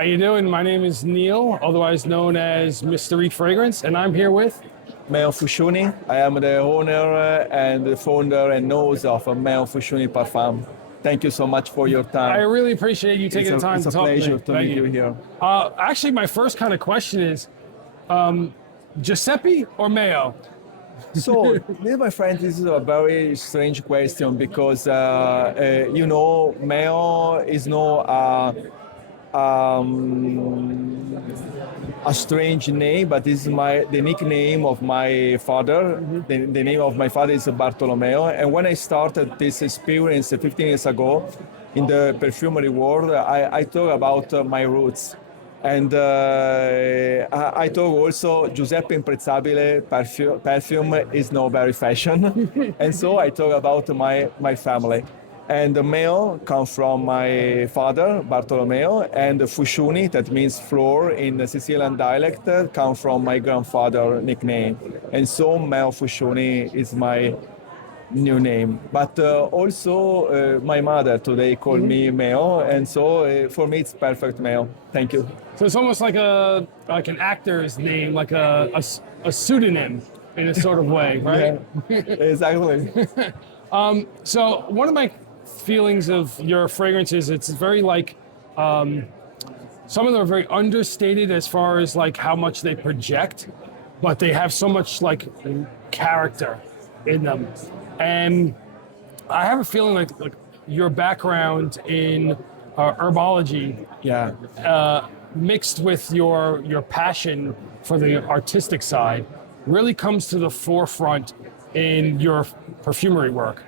How you doing? My name is Neil, otherwise known as Mystery Fragrance, and I'm here with... Meo Fusciuni. I am the owner and the founder and nose of Meo Fusciuni Parfum. Thank you so much for your I time. really appreciate you taking the time to talk to me. It's a pleasure to meet you here. Actually, my first kind of question is, Giuseppe or Meo? So, my friend, this is a very strange question because, Meo is no a strange name, but this is the nickname of my father. The name of my father is Bartolomeo. And when I started this experience 15 years ago in the perfumery world, I talk about my roots. And I talk also Giuseppe Imprezzabile perfume is not very fashion. And so I talk about my family. And the Meo comes from my father, Bartolomeo, and the Fusciuni, that means floor in the Sicilian dialect, comes from my grandfather nickname. And so Meo Fusciuni is my new name. But also my mother today called me Meo, and so for me it's perfect Meo. Thank you. So it's almost like an actor's name, like a pseudonym in a sort of way, right? Yeah, exactly. So one of my feelings of your fragrances, it's very like, some of them are very understated as far as like how much they project, but they have so much like character in them. And I have a feeling like your background in herbology, mixed with your passion for the artistic side, really comes to the forefront in your perfumery work.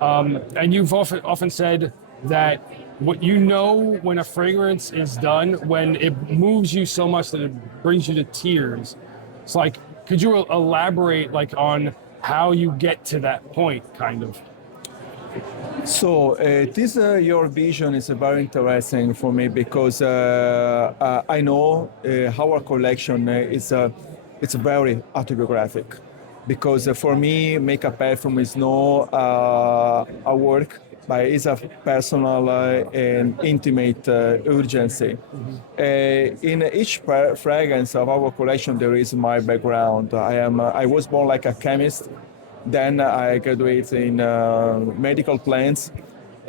And you've often said that what you know when a fragrance is done, when it moves you so much that it brings you to tears. It's like, could you elaborate like on how you get to that point, kind of? So your vision is very interesting for me because I know our collection is it's very autobiographic. Because for me, makeup perfume is not a work, but it's a personal and intimate urgency. In each fragrance of our collection, there is my background. I was born like a chemist, then I graduated in medical plants,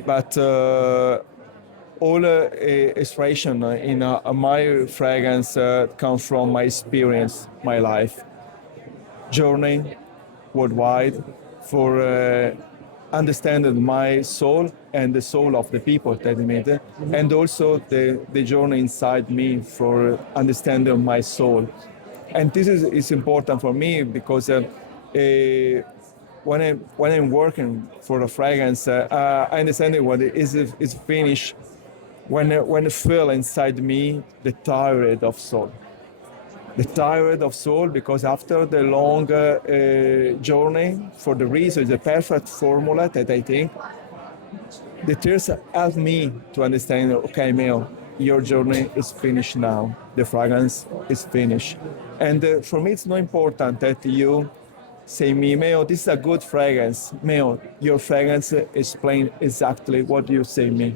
but all expression in my fragrance comes from my experience, my life. Journey worldwide for understanding my soul and the soul of the people that I meet, and also the journey inside me for understanding my soul. And this is important for me because when I'm working for a fragrance, I understand what is finished when I feel inside me the tired of soul. The tired of soul, because after the long journey, for the reason, the perfect formula that I think, the tears help me to understand, okay, Meo, your journey is finished now. The fragrance is finished. And for me, it's not important that you say me, Meo, this is a good fragrance. Meo, your fragrance explains exactly what you say me.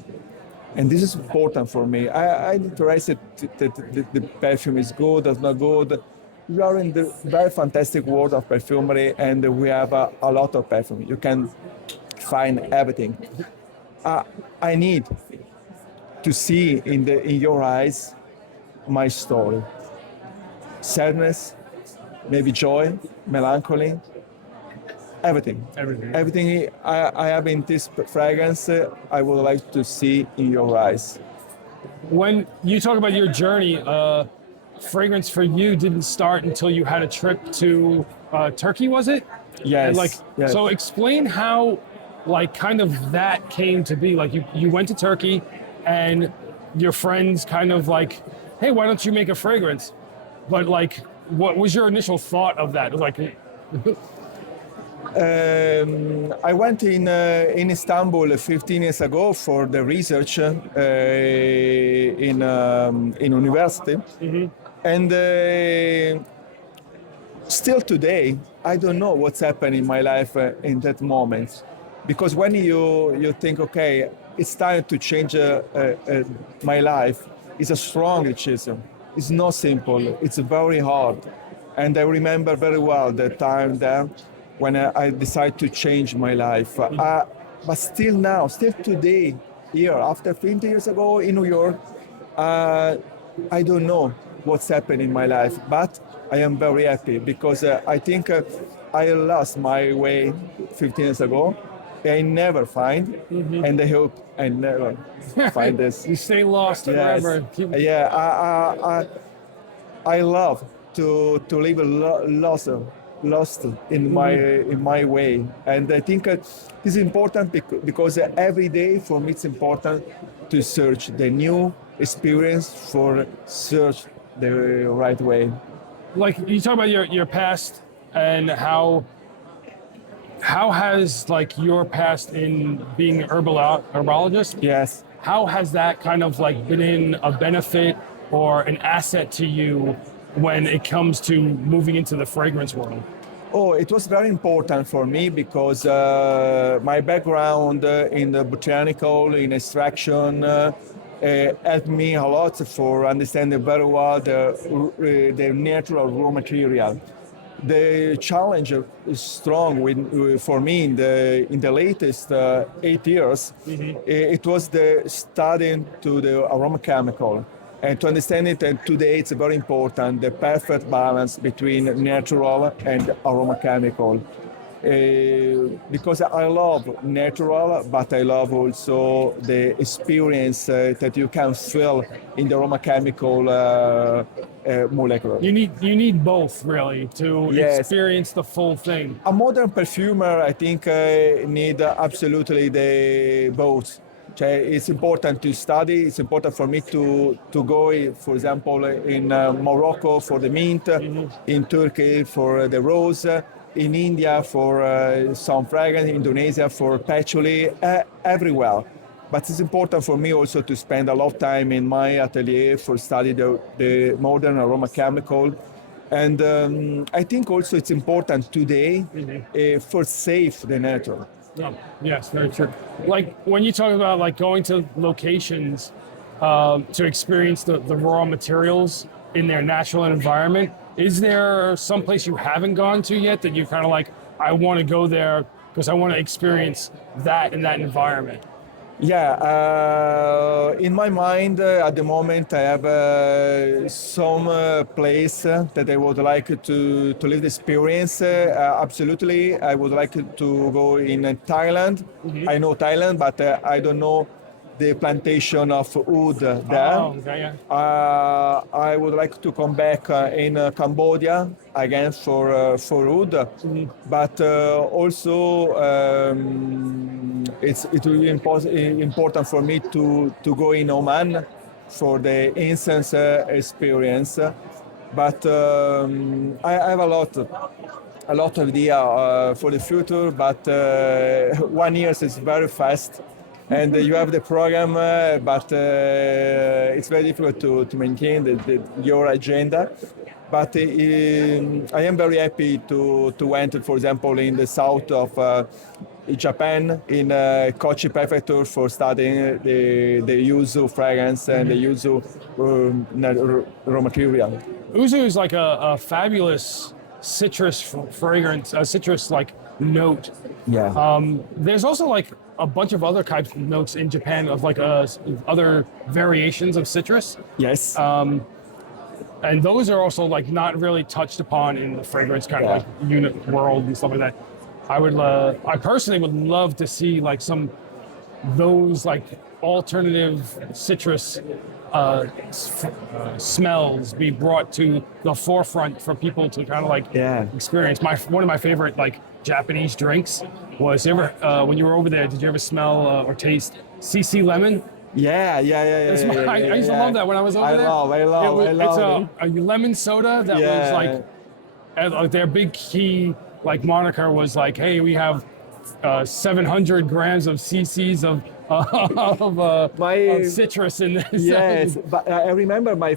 And this is important for me. I'm interested that the perfume is good or not good. We are in the very fantastic world of perfumery, and we have a lot of perfume. You can find everything. I need to see in your eyes my story. Sadness, maybe joy, melancholy, everything. Everything I have in this fragrance, I would like to see in your eyes. When you talk about your journey, fragrance for you didn't start until you had a trip to Turkey, was it? Yes. And yes. So explain how, like, kind of that came to be. Like, you went to Turkey, and your friends kind of like, hey, why don't you make a fragrance? But like, what was your initial thought of that? It was like, I went in Istanbul 15 years ago for the research in university, and still today I don't know what's happened in my life in that moment, because when you think, okay, it's time to change my life, is a strong decision. It's not simple. It's very hard. And I remember very well the time there when I decided to change my life. But still now, still today, here, after 20 years ago in New York, I don't know what's happened in my life, but I am very happy because I think I lost my way 15 years ago. I never find, and I hope I never find this. You stay lost Yes. forever. Yeah, I love to live lost in my way, and I think it's important because every day for me it's important to search the new experience for search the right way. Like you talk about your past and how has like your past in being an herbologist, Yes. how has that kind of like been in a benefit or an asset to you when it comes to moving into the fragrance world? Oh, it was very important for me because my background in the botanical, in extraction, helped me a lot for understanding very well the natural raw material. The challenge is strong for me in the latest 8 years. It was the studying to the aroma chemical. And to understand it, and today it's very important, the perfect balance between natural and aroma chemical. Because I love natural, but I love also the experience that you can feel in the aroma chemical molecule. You need both really to Yes. experience the full thing. A modern perfumer, I think, need absolutely the both. It's important to study. It's important for me to go, for example, in Morocco for the mint, in Turkey for the rose, in India for some fragrance, Indonesia for patchouli, everywhere. But it's important for me also to spend a lot of time in my atelier for study the modern aroma chemical. And I think also it's important today for safe the nature. Oh, yes, very true. Like when you talk about like going to locations to experience the raw materials in their natural environment, is there some place you haven't gone to yet that you're kind of like, I want to go there because I want to experience that in that environment? Yeah, in my mind at the moment I have some place that I would like to live the experience. Absolutely, I would like to go in Thailand. I know Thailand, but I don't know the plantation of wood there. Oh, okay, yeah. I would like to come back in Cambodia again for wood, but also it will be important for me to go in Oman for the incense experience. But I have a lot of idea for the future. But 1 year is very fast. And you have the program, but it's very difficult to maintain your agenda. But I am very happy to enter, for example, in the south of Japan, in Kochi Prefecture, for studying the yuzu fragrance and the yuzu raw material. Uzu is like a fabulous citrus fragrance, a citrus like note. Yeah. There's also like a bunch of other types of notes in Japan of like other variations of citrus. Yes. And those are also like not really touched upon in the fragrance kind of like unit world and stuff like that. I personally would love to see like those like alternative citrus smells be brought to the forefront for people to kind of like experience. One of my favorite like Japanese drinks was, when you were over there, did you ever smell or taste CC lemon? Yeah. I used to love that when I was over there. I love It's a lemon soda that was like their big key like moniker was like, hey, we have 700 grams of cc's of citrus in this. Yes, but I remember my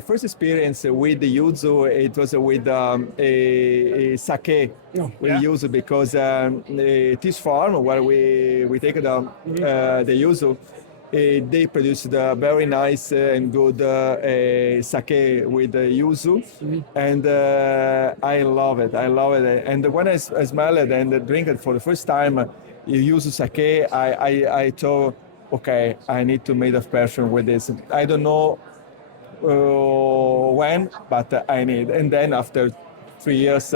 first experience with the yuzu. It was with a sake with yuzu, because this farm where we take the yuzu, They produced a very nice and good sake with yuzu, and I love it. I love it. And when I smell it and drink it for the first time, yuzu sake, I thought, okay, I need to make a perfume with this. I don't know when, but I need. And then after 3 years,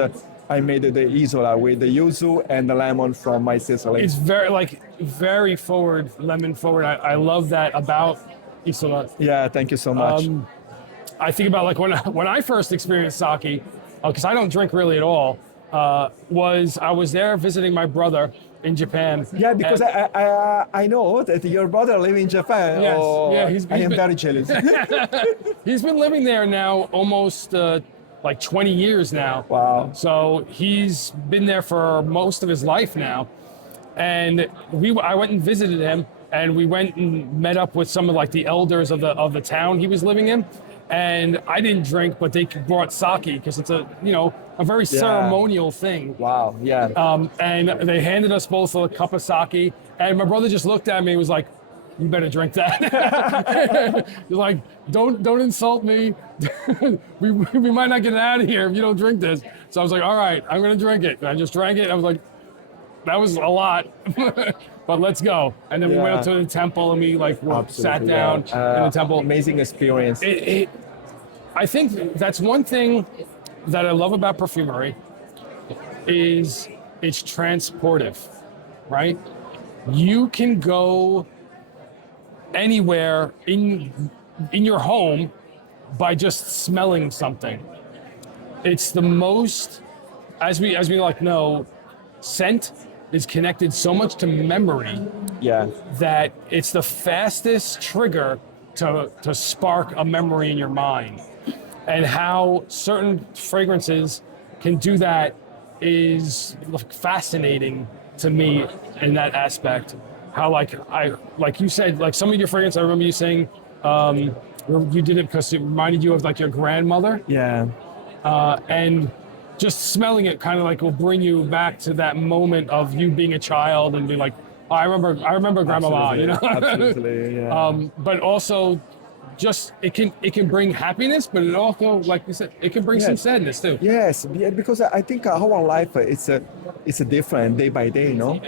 I made the Isola with the yuzu and the lemon from my Sicily. It's very forward, lemon forward. I love that about Isola. Yeah, thank you so much. I think about like when I first experienced sake, because I don't drink really at all. Was I was there visiting my brother in Japan. Yeah, because I know that your brother lives in Japan. Yes, Oh, yeah, I am very jealous. He's been living there now almost like 20 years now. Wow. So he's been there for most of his life now. And I went and visited him, and we went and met up with some of like the elders of the town he was living in. And I didn't drink, but they brought sake because it's a very ceremonial thing. Wow, yeah. And they handed us both a cup of sake, and my brother just looked at me and was like, "You better drink that." He's like, "Don't insult me. we might not get out of here if you don't drink this." So I was like, "All right, I'm gonna drink it." And I just drank it. I was like, "That was a lot." But let's go. And then we went up to the temple and we sat down in the temple. Amazing experience. I think that's one thing that I love about perfumery is it's transportive, right? You can go anywhere in your home by just smelling something. It's the most, as we know, scent is connected so much to memory that it's the fastest trigger to spark a memory in your mind. And how certain fragrances can do that is fascinating to me in that aspect. How like you said, like some of your fragrances, I remember you saying you did it because it reminded you of like your grandmother. Yeah. And just smelling it kind of like will bring you back to that moment of you being a child and be like, oh, I remember grandma, Absolutely, yeah. But also just it can bring happiness, but it also, like you said, it can bring some sadness too. Yes, because I think our life it's a different day by day, no?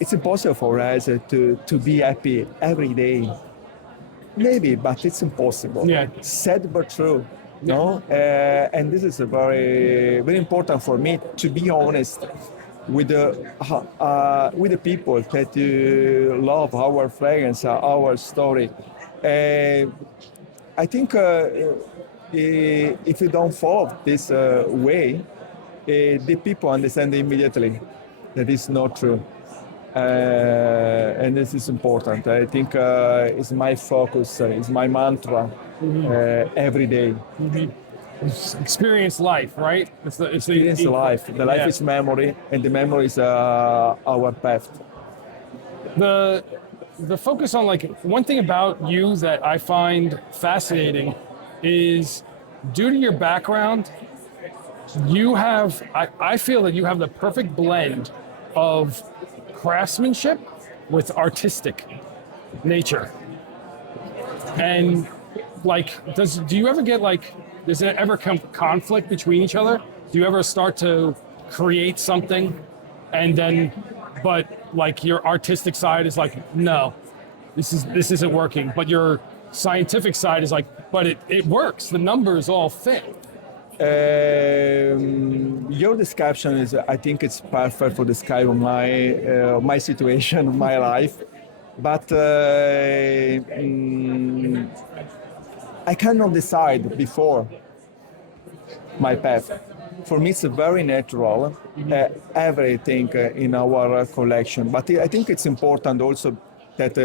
It's impossible for us to be happy every day. Maybe, but it's impossible. Yeah. Sad but true. No, and this is a very important for me to be honest with the people that love our fragrance, our story. I think if you don't follow this way, the people understand immediately that it's not true. And this is important. I think it's my focus, it's my mantra every day. Experience life, right? It's Experience life. The life is memory, and the memory is our path. The focus on like one thing about you that I find fascinating is due to your background, I feel that you have the perfect blend of craftsmanship with artistic nature. And like, do you ever get like, does it ever come conflict between each other? Do you ever start to create something and then, but like your artistic side is like, no, this isn't working. But your scientific side is like, but it works. The numbers all fit. Your description is, I think it's perfect for describe my situation, my life. But I cannot decide before my path. For me, it's very natural, everything in our collection. But I think it's important also that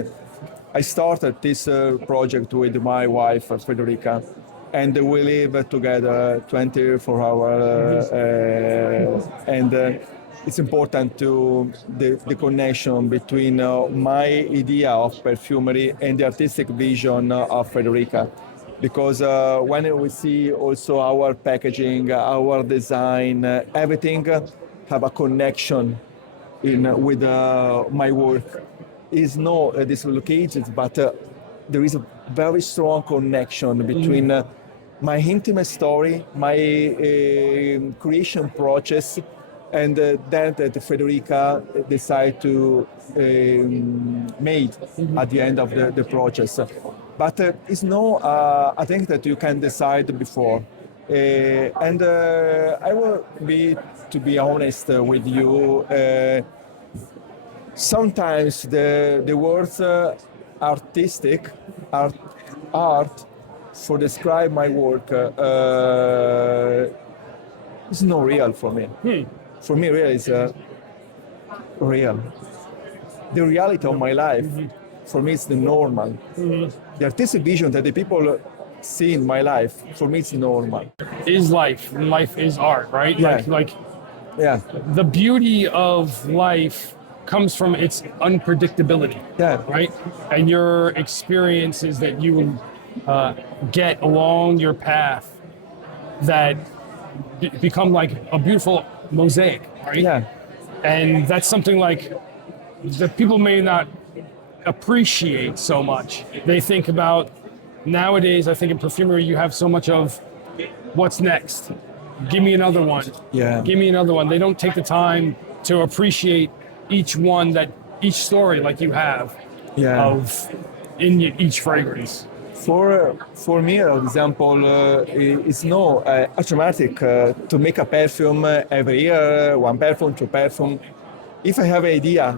I started this project with my wife, Federica, and we live together 24 hours. And it's important to the connection between my idea of perfumery and the artistic vision of Federica. Because when we see also our packaging, our design, everything have a connection with my work. is not dislocated, but there is a very strong connection between my intimate story, my creation process, and that Federica decided to made at the end of the process. But it's no a thing that you can decide before. And I will to be honest with you, sometimes the words artistic, art, for describe my work is not real for me. For me, real is real. The reality of my life, for me, it's the normal. The artistic vision that the people see in my life, for me, it's normal. Is life, and life is art, right? Yeah. Yeah, The beauty of life comes from its unpredictability, yeah, right? And your experiences that you get along your path that become like a beautiful mosaic, right? yeah, And that's something like that people may not appreciate so much. They think about nowadays, I think in perfumery, you have so much of what's next. Give me another one. yeah. Give me another one. They don't take the time to appreciate each one each story like you have Yeah. of in each fragrance. For me, for example, it's no automatic to make a perfume every year, one perfume, two perfume. If I have idea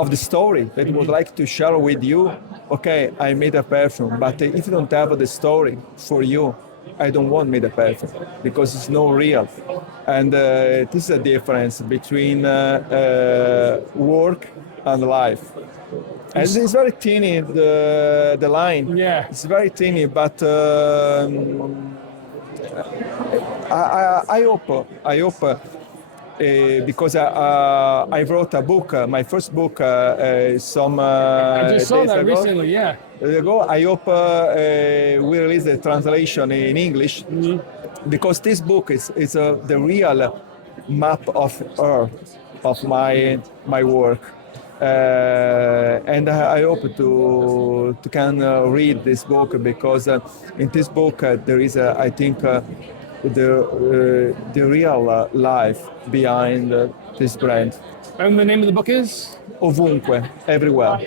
of the story that I would like to share with you, okay, I made a perfume. But if you don't have the story for you, I don't want to make a perfume because it's not real. And this is a difference between work and life. And it's very tiny, the line. Yeah. It's very tiny, but I hope because I wrote a book, my first book, some I just saw days that ago. recently, yeah. I hope we release the translation in English, because this book is the real map of Earth, of my work. And I hope to can read this book, because in this book there is I think the real life behind this brand. And the name of the book is? Ovunque, everywhere.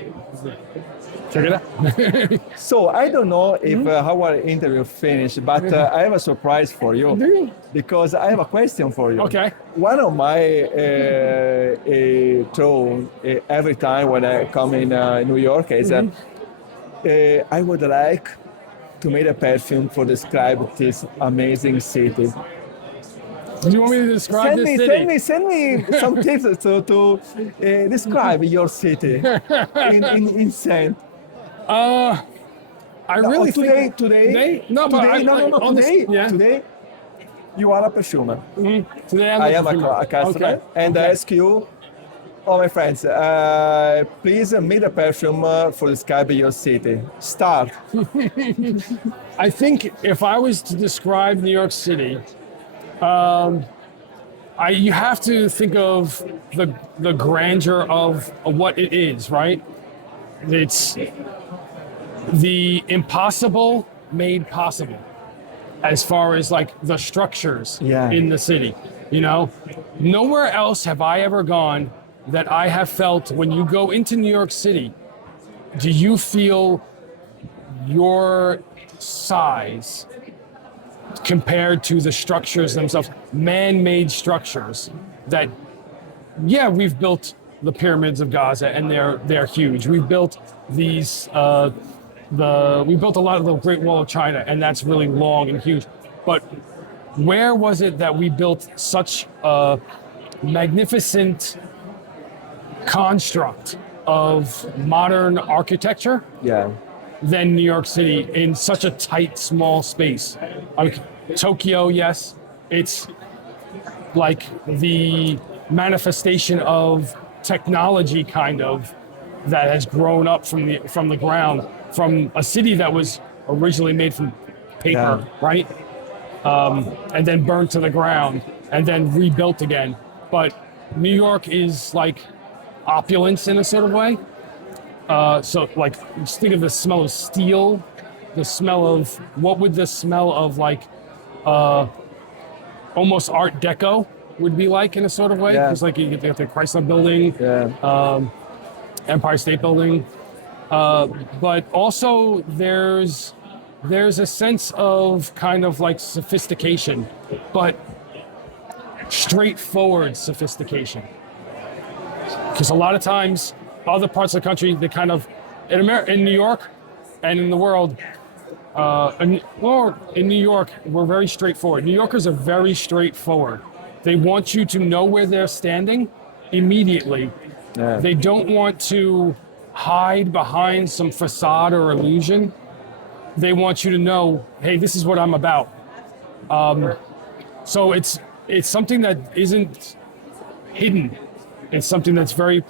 Check it out. So I don't know if our interview finished, but I have a surprise for you, Do you? because I have a question for you. Okay. One of my throw every time when I come in New York is I would like to make a perfume for describe this amazing city. Do you want me to describe this city? Send me some tips to describe your city in scent. I really think Today, No, but today, no, on this- today, yeah. today, you are a perfumer. Today I am looking for- a customer, Okay. and I ask you, oh my friends, please make a perfume for describe your city. Start. I think if I was to describe New York City, you have to think of the grandeur of what it is, right? It's the impossible made possible, as far as like the structures Yeah. in the city. You know, nowhere else have I ever gone that I have felt when you go into New York City, do you feel your size compared to the structures themselves, man-made structures that, yeah, we've built the pyramids of Gaza and they're huge. We've built these, we built a lot of the Great Wall of China, and that's really long and huge. But where was it that we built such a magnificent construct of modern architecture Yeah. than New York City in such a tight, small space? Tokyo, yes, it's like the manifestation of technology, kind of, that has grown up from the ground, from a city that was originally made from paper, Yeah. right? And then burned to the ground and then rebuilt again. But New York is like opulence in a sort of way. So like, just think of the smell of steel, the smell of, what would the smell of like almost Art Deco would be like in a sort of way? Yeah. Because like you get the Chrysler Building, Empire State Building, but also there's a sense of kind of like sophistication, but straightforward sophistication. Because a lot of times, other parts of the country, they kind of, in New York and in the world, in New York, we're very straightforward. New Yorkers are very straightforward. They want you to know where they're standing immediately. Yeah. They don't want to hide behind some facade or illusion. They want you to know, hey, this is what I'm about. So it's something that isn't hidden. It's something that's very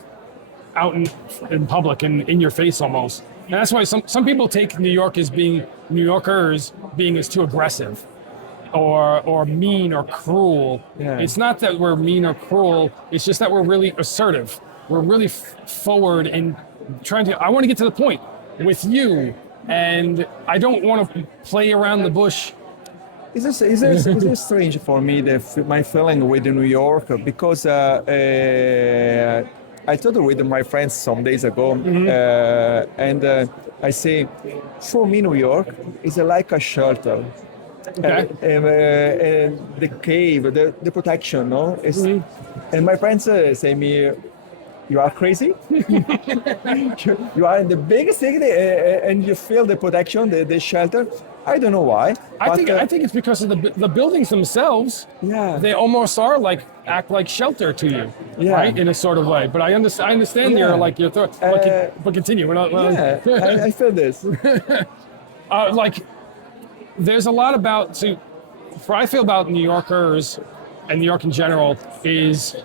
out in public and in your face almost. And that's why some people take New Yorkers being as too aggressive or mean or cruel. Yeah. It's not that we're mean or cruel. It's just that we're really assertive. We're really forward in trying to, I want to get to the point with you, and I don't want to play around the bush. It's strange for me, my feeling with New York, because I talked with my friends some days ago, and I say, for me, New York is like a shelter. Okay. And the cave, the protection, no? And my friends say me, you are crazy? You are in the biggest city and you feel the protection, the shelter. I don't know why. I think it's because of the buildings themselves. Yeah. They almost act like shelter to you, Yeah. right? In a sort of way. But I understand Yeah. your thought. But continue. We're not. Yeah, I feel this. Like, there's a lot about what I feel about New Yorkers and New York in general is,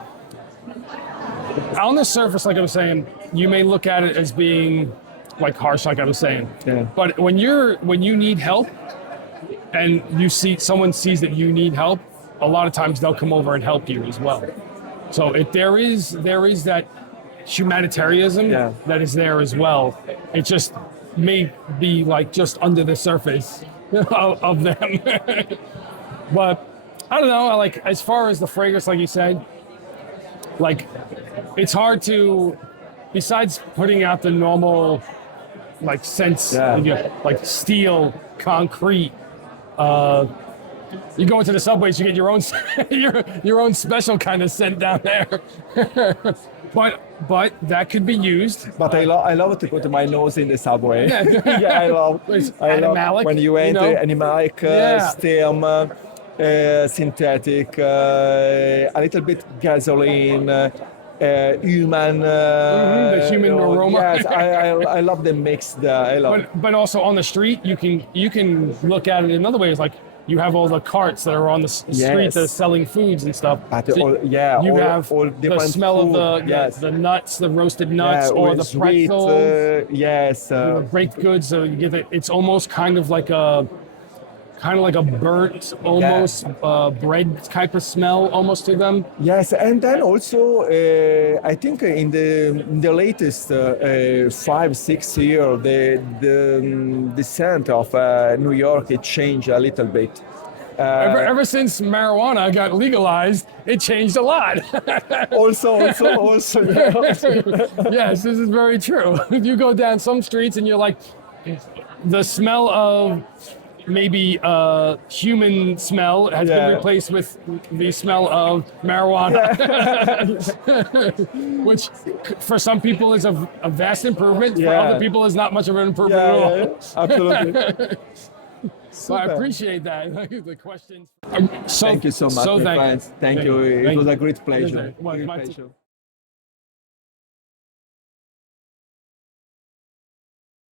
on the surface, like I was saying, you may look at it as being like harsh, like I was saying. Yeah. But when you need help, and someone sees that you need help, a lot of times they'll come over and help you as well. So there is that humanitarianism that is there as well. It just may be like just under the surface of them. But I don't know, like, as far as the fragrance, like you said, like, it's hard to, besides putting out the normal like scents, like steel, concrete, you go into the subways, you get your own your own special kind of scent down there. But that could be used. But I love to put my nose in the subway. Yeah. I love Animalic, when you enter animalic, stem, synthetic, a little bit gasoline. Human, the human aroma. Yes, I love the mix. But also on the street, you can look at it in other ways. Like, you have all the carts that are on the street that are selling foods and stuff. You have all the smell food, of the nuts, the roasted nuts, or the sweet, pretzel, baked goods. So you get it. It's almost kind of like a burnt, almost bread type of smell, almost to them. Yes, and then also I think in the latest 5-6 years, the scent of New York it changed a little bit. Ever since marijuana got legalized, it changed a lot. also. Yes, this is very true. If you go down some streets and you're like, the smell of maybe human smell has been replaced with the smell of marijuana, which for some people is a vast improvement. For other people is not much of an improvement at all. Yeah, absolutely. So I appreciate that. The questions. Thank you so much, my friends. Thank you. It was a great pleasure. It was my pleasure.